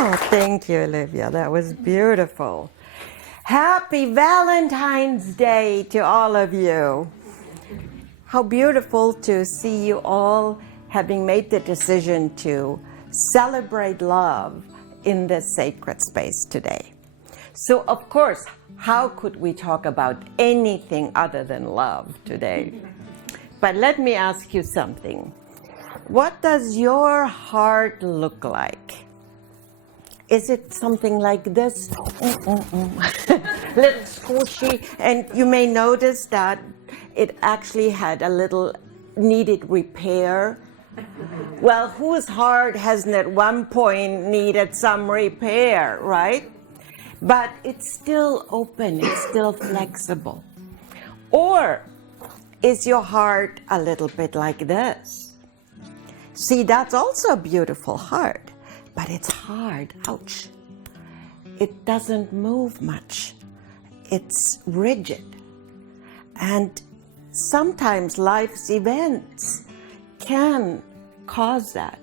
Oh, thank you, Olivia. That was beautiful. Happy Valentine's Day to all of you. How beautiful to see you all having made the decision to celebrate love in this sacred space today. So, of course, how could we talk about anything other than love today? But let me ask you something. What does your heart look like? Is it something like this? Little squishy, and you may notice that it actually had a little needed repair. Well, whose heart hasn't at one point needed some repair, right? But it's still open, it's still flexible. Or is your heart a little bit like this? See, that's also a beautiful heart, but it's hard, ouch. It doesn't move much. It's rigid. And sometimes life's events can cause that.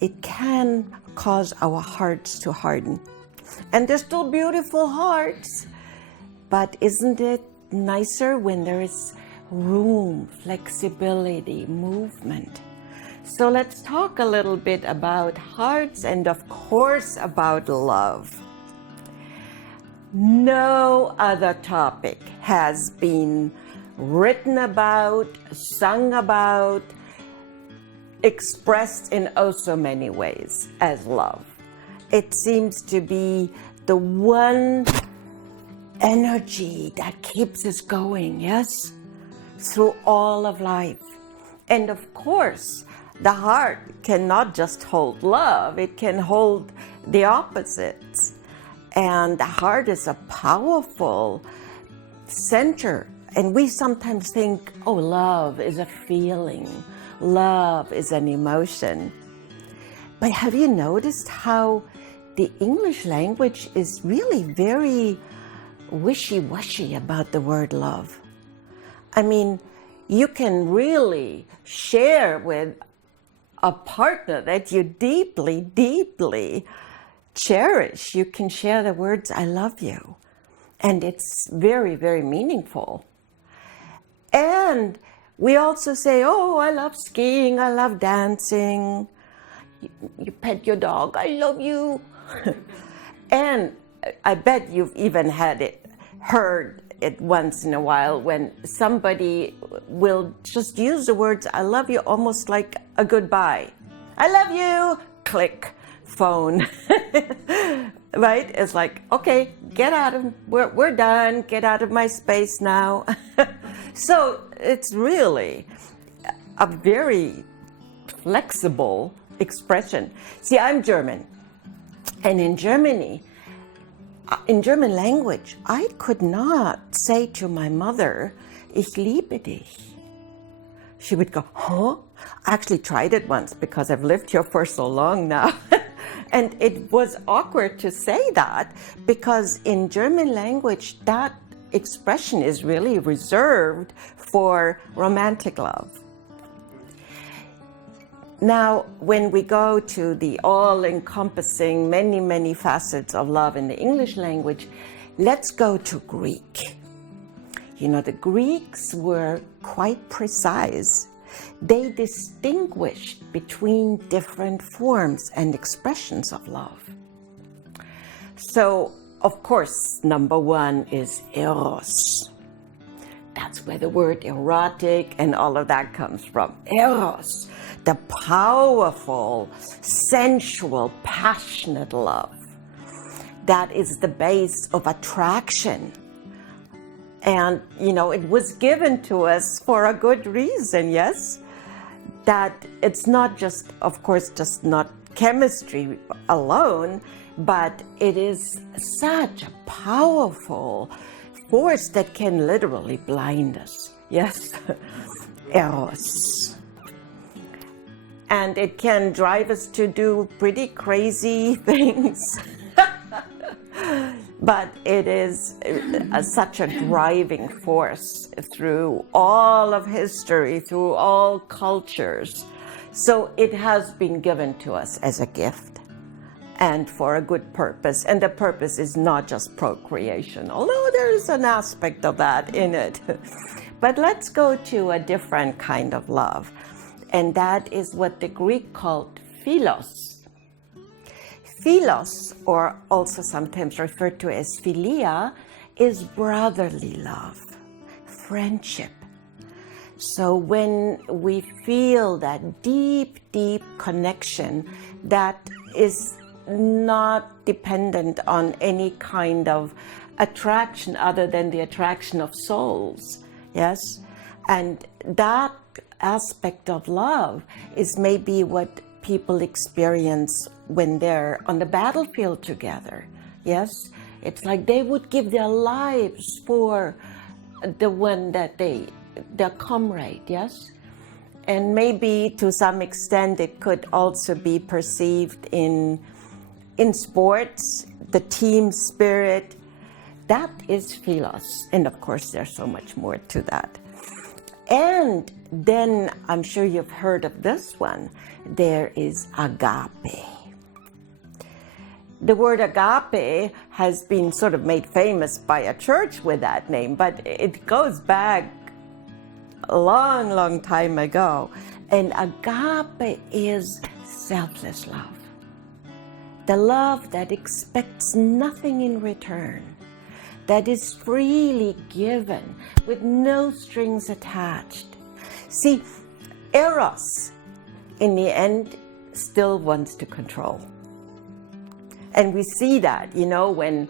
It can cause our hearts to harden. And they're still beautiful hearts, but isn't it nicer when there is room, flexibility, movement? So let's talk a little bit about hearts and, of course, about love. No other topic has been written about, sung about, expressed in oh so many ways as love. It seems to be the one energy that keeps us going, yes, through all of life. And of course, the heart cannot just hold love, it can hold the opposites. And the heart is a powerful center. And we sometimes think, oh, love is a feeling, love is an emotion. But have you noticed how the English language is really very wishy-washy about the word love? I mean, you can really share with a partner that you deeply, deeply cherish. You can share the words, I love you. And it's very, very meaningful. And we also say, oh, I love skiing, I love dancing. You pet your dog, I love you. And I bet you've even heard it once in a while when somebody will just use the words, I love you, almost like a goodbye. I love you, click, phone. Right? It's like, okay, we're done, get out of my space now. So it's really a very flexible expression. See, I'm German, and in German language, I could not say to my mother, ich liebe dich. She would go, huh? I actually tried it once because I've lived here for so long now. And it was awkward to say that because in German language, that expression is really reserved for romantic love. Now, when we go to the all-encompassing many, many facets of love in the English language, let's go to Greek. You know, the Greeks were quite precise. They distinguished between different forms and expressions of love. So, of course, number one is eros. That's where the word erotic and all of that comes from. Eros, the powerful, sensual, passionate love. That is the base of attraction. And, you know, it was given to us for a good reason, yes? That it's not just, of course, just not chemistry alone, but it is such a powerful force that can literally blind us, yes? Eros. And it can drive us to do pretty crazy things. But it is such a driving force through all of history, through all cultures. So it has been given to us as a gift. and for a good purpose. And the purpose is not just procreation, although there is an aspect of that in it. But let's go to a different kind of love, and that is what the Greek called philos. Philos, or also sometimes referred to as philia, is brotherly love, friendship. So when we feel that deep, deep connection that is not dependent on any kind of attraction other than the attraction of souls, yes? And that aspect of love is maybe what people experience when they're on the battlefield together, yes? It's like they would give their lives for the one that their comrade, yes? And maybe to some extent it could also be perceived in sports, the team spirit. That is philos. And of course there's so much more to that. And then I'm sure you've heard of this one. There is agape. The word agape has been sort of made famous by a church with that name, but it goes back a long, long time ago. And agape is selfless love. The love that expects nothing in return, that is freely given with no strings attached. See, eros, in the end, still wants to control. And we see that, when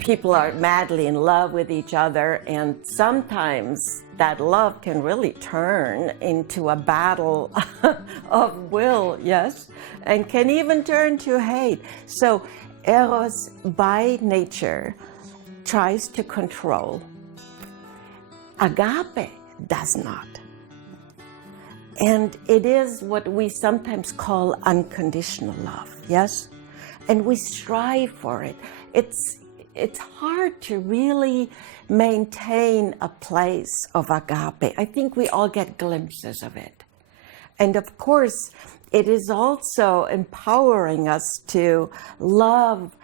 people are madly in love with each other, and sometimes that love can really turn into a battle of will, yes, and can even turn to hate. So eros, by nature, tries to control. Agape does not. And it is what we sometimes call unconditional love, yes? And we strive for it. It's hard to really maintain a place of agape. I think we all get glimpses of it. And of course, it is also empowering us to love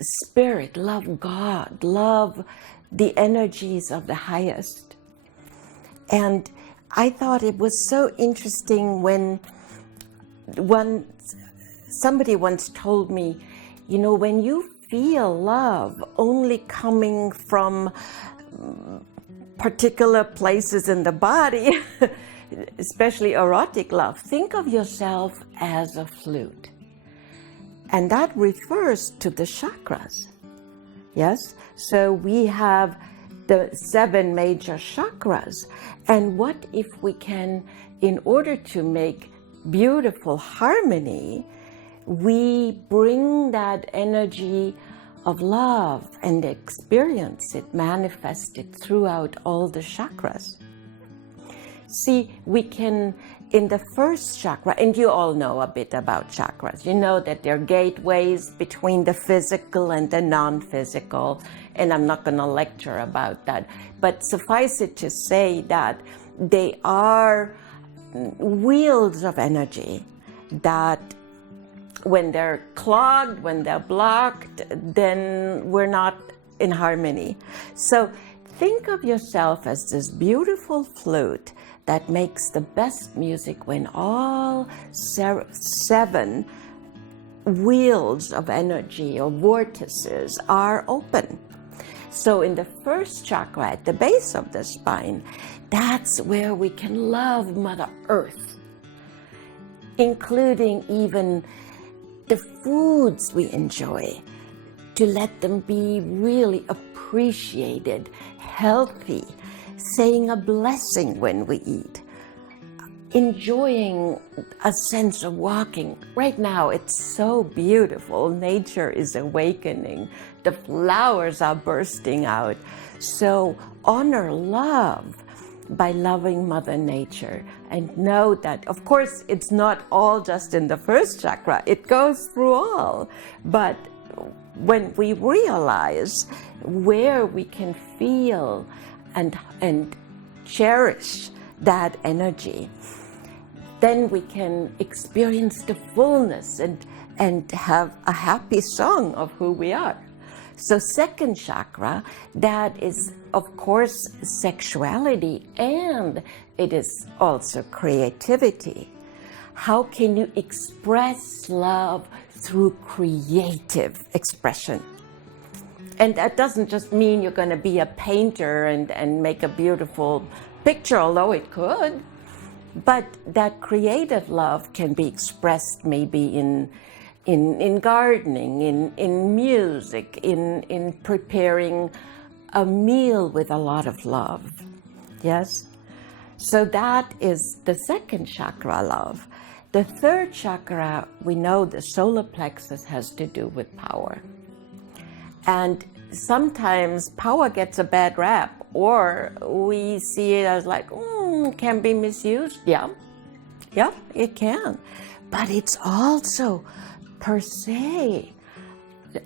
Spirit, love God, love the energies of the highest. And I thought it was so interesting when somebody once told me, when you feel love only coming from particular places in the body, especially erotic love, think of yourself as a flute. And that refers to the chakras, yes? So we have the 7 major chakras. And what if we can, in order to make beautiful harmony, we bring that energy of love and experience it manifested throughout all the chakras. See, we can, in the first chakra, and you all know a bit about chakras. You know that they're gateways between the physical and the non-physical, and I'm not going to lecture about that. But suffice it to say that they are wheels of energy that when they're clogged, when they're blocked, then we're not in harmony. So think of yourself as this beautiful flute that makes the best music when all 7 wheels of energy or vortices are open. So in the first chakra at the base of the spine, that's where we can love Mother Earth, including even the foods we enjoy, to let them be really appreciated, healthy, saying a blessing when we eat, enjoying a sense of walking. Right now, it's so beautiful. Nature is awakening. The flowers are bursting out. So honor love by loving Mother Nature, and know that, of course, it's not all just in the first chakra. It goes through all. But when we realize where we can feel and cherish that energy, then we can experience the fullness and have a happy song of who we are. So second chakra, that is of course sexuality, and it is also creativity. How can you express love through creative expression? And that doesn't just mean you're going to be a painter and make a beautiful picture, although it could. But that creative love can be expressed maybe in gardening, in music, in preparing a meal with a lot of love. Yes? So that is the second chakra, love. The third chakra, we know the solar plexus has to do with power. And sometimes power gets a bad rap, or we see it as like, can be misused. Yeah, it can. But it's also per se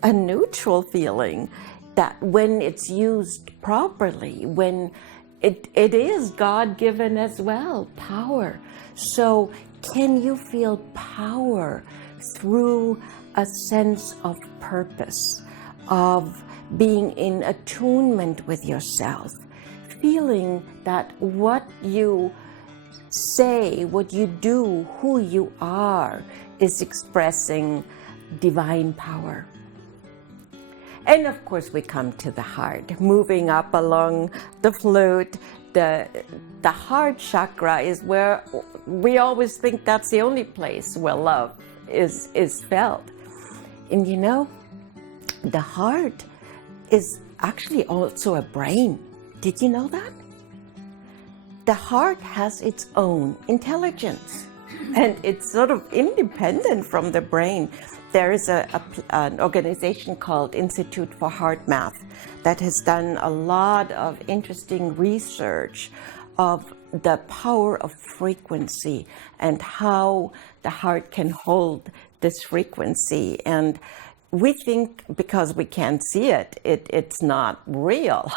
a neutral feeling that when it's used properly, when it is God-given as well, power. So can you feel power through a sense of purpose, of being in attunement with yourself, feeling that what you say, what you do, who you are, is expressing divine power. And of course we come to the heart, moving up along the flute. The heart chakra is where we always think that's the only place where love is felt. And you know, the heart is actually also a brain. Did you know that? The heart has its own intelligence, and it's sort of independent from the brain. There is an organization called Institute for Heart Math that has done a lot of interesting research of the power of frequency and how the heart can hold this frequency. And we think because we can't see it, it's not real.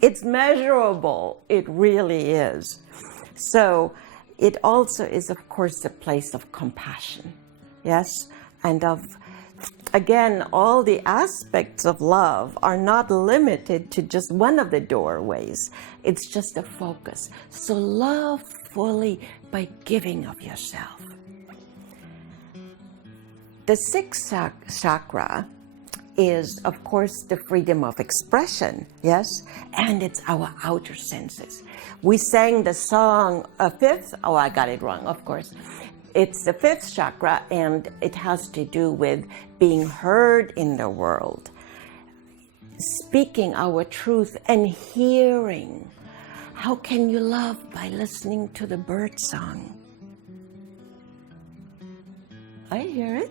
It's measurable. It really is. So it also is, of course, a place of compassion. Yes? And of, again, all the aspects of love are not limited to just one of the doorways. It's just a focus. So love fully by giving of yourself. The sixth chakra is, of course, the freedom of expression, yes? And it's our outer senses. We sang the song, fifth, I got it wrong, of course. It's the fifth chakra, and it has to do with being heard in the world, speaking our truth and hearing. How can you love? By listening to the bird song. I hear it.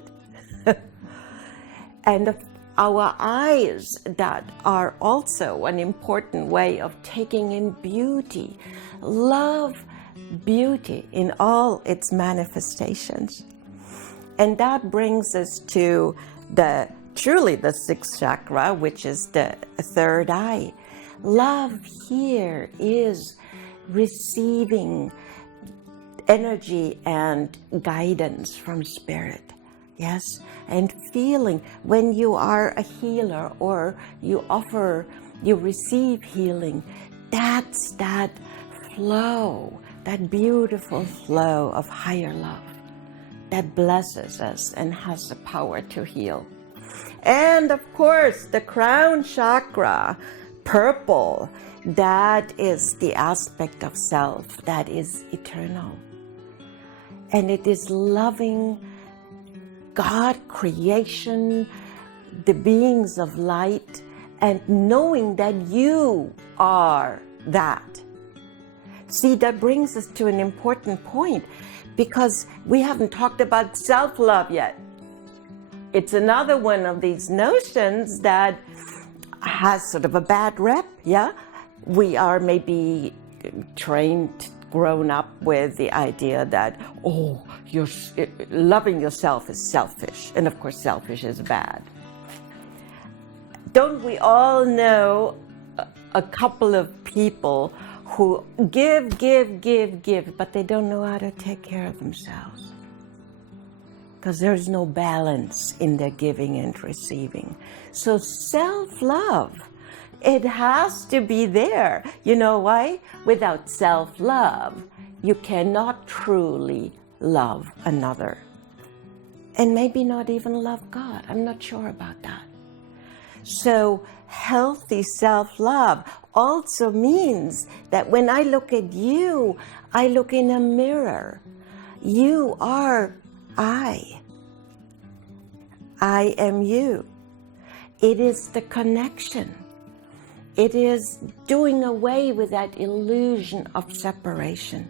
And our eyes, that are also an important way of taking in beauty. Love beauty in all its manifestations. And that brings us to truly the sixth chakra, which is the third eye. Love here is receiving energy and guidance from spirit. Yes, and feeling when you are a healer or you receive healing, that's that flow, that beautiful flow of higher love that blesses us and has the power to heal. And of course, the crown chakra, purple, that is the aspect of self that is eternal. And it is loving God, creation, the beings of light, and knowing that you are that. See, that brings us to an important point, because we haven't talked about self-love yet. It's another one of these notions that has sort of a bad rep, yeah? We are maybe trained, grown up with the idea that, loving yourself is selfish. And of course, selfish is bad. Don't we all know a couple of people who give, but they don't know how to take care of themselves. Because there's no balance in their giving and receiving. So self-love, it has to be there. You know why? Without self-love, you cannot truly love another. And maybe not even love God. I'm not sure about that. So healthy self-love also means that when I look at you, I look in a mirror. You are I. I am you. It is the connection. It is doing away with that illusion of separation.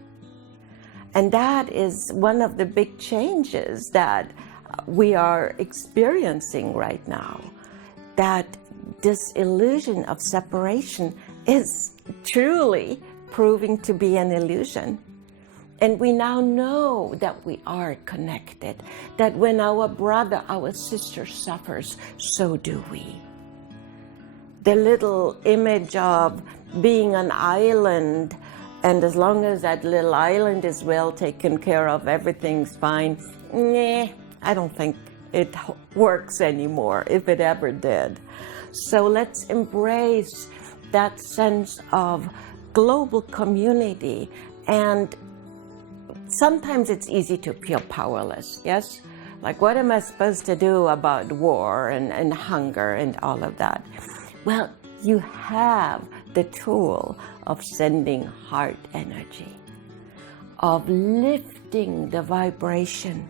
And that is one of the big changes that we are experiencing right now. That this illusion of separation is truly proving to be an illusion. And we now know that we are connected, that when our brother, our sister suffers, so do we. The little image of being an island, and as long as that little island is well taken care of, everything's fine. I don't think it works anymore, if it ever did. So let's embrace that sense of global community. And sometimes it's easy to feel powerless, yes? Like, what am I supposed to do about war and hunger and all of that? Well, you have the tool of sending heart energy, of lifting the vibration.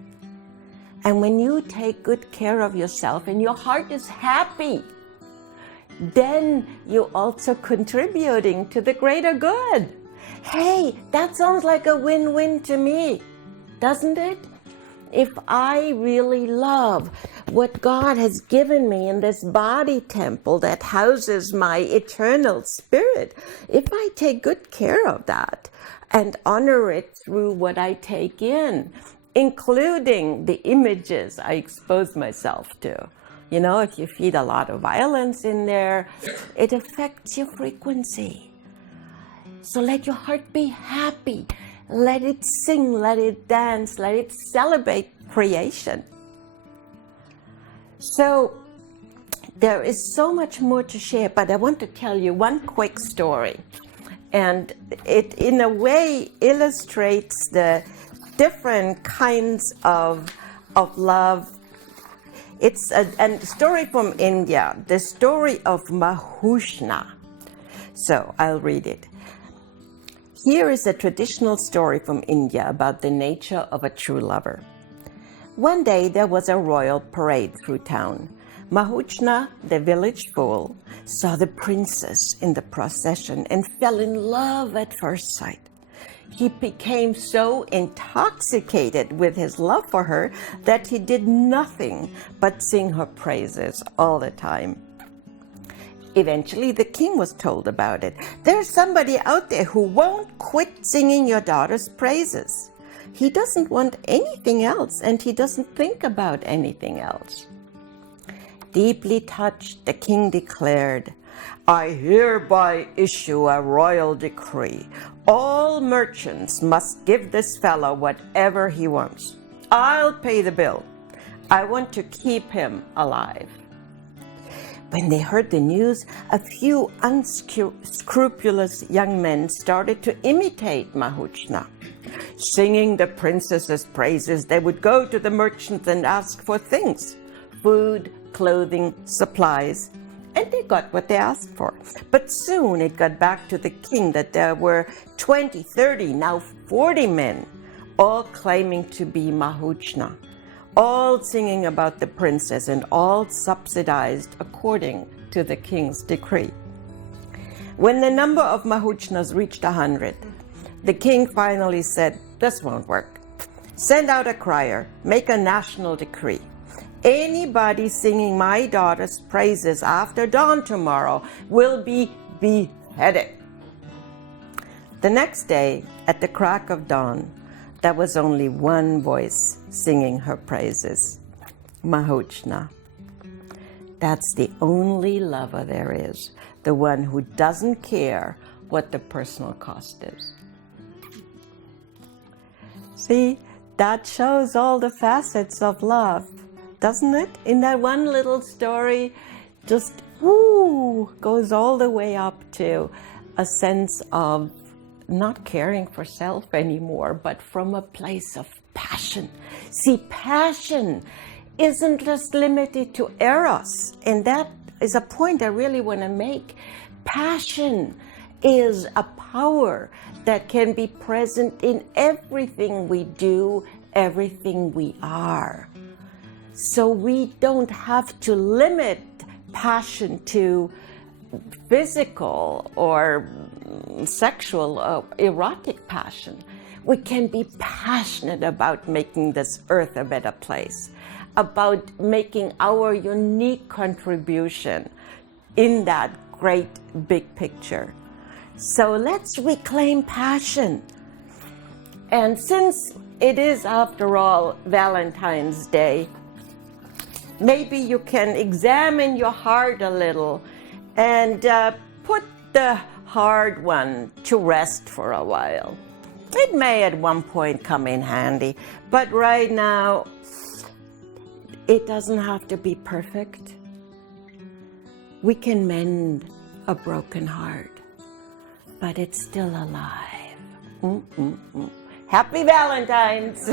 And when you take good care of yourself and your heart is happy, then you're also contributing to the greater good. Hey, that sounds like a win-win to me, doesn't it? If I really love what God has given me in this body temple that houses my eternal spirit, if I take good care of that and honor it through what I take in, including the images I expose myself to. You know, if you feed a lot of violence in there, it affects your frequency. So let your heart be happy. Let it sing, let it dance, let it celebrate creation. So there is so much more to share, but I want to tell you one quick story. And it, in a way, illustrates the different kinds of love. It's a story from India, the story of Mahushna. So I'll read it. Here is a traditional story from India about the nature of a true lover. One day there was a royal parade through town. Mahushna, the village fool, saw the princess in the procession and fell in love at first sight. He became so intoxicated with his love for her that he did nothing but sing her praises all the time. Eventually, the king was told about it. There's somebody out there who won't quit singing your daughter's praises. He doesn't want anything else, and he doesn't think about anything else. Deeply touched, the king declared, I hereby issue a royal decree. All merchants must give this fellow whatever he wants. I'll pay the bill. I want to keep him alive. When they heard the news, a few unscrupulous young men started to imitate Mahushna. Singing the princess's praises, they would go to the merchants and ask for things, food, clothing, supplies, and they got what they asked for. But soon it got back to the king that there were 20, 30, now 40 men, all claiming to be Mahushna, all singing about the princess and all subsidized according to the king's decree. When the number of Mahushnas reached 100, the king finally said, this won't work. Send out a crier, make a national decree. Anybody singing my daughter's praises after dawn tomorrow will be beheaded. The next day, at the crack of dawn, there was only one voice singing her praises, Mahushna. That's the only lover there is, the one who doesn't care what the personal cost is. See, that shows all the facets of love, doesn't it? In that one little story, just goes all the way up to a sense of not caring for self anymore, but from a place of passion. See, passion isn't just limited to eros, and that is a point I really want to make. Passion is a power that can be present in everything we do, everything we are. So we don't have to limit passion to physical or sexual or erotic passion. We can be passionate about making this earth a better place, about making our unique contribution in that great big picture. So let's reclaim passion. And since it is, after all, Valentine's Day, maybe you can examine your heart a little and put the hard one to rest for a while. It may at one point come in handy, but right now, it doesn't have to be perfect. We can mend a broken heart, but it's still alive. Happy Valentine's!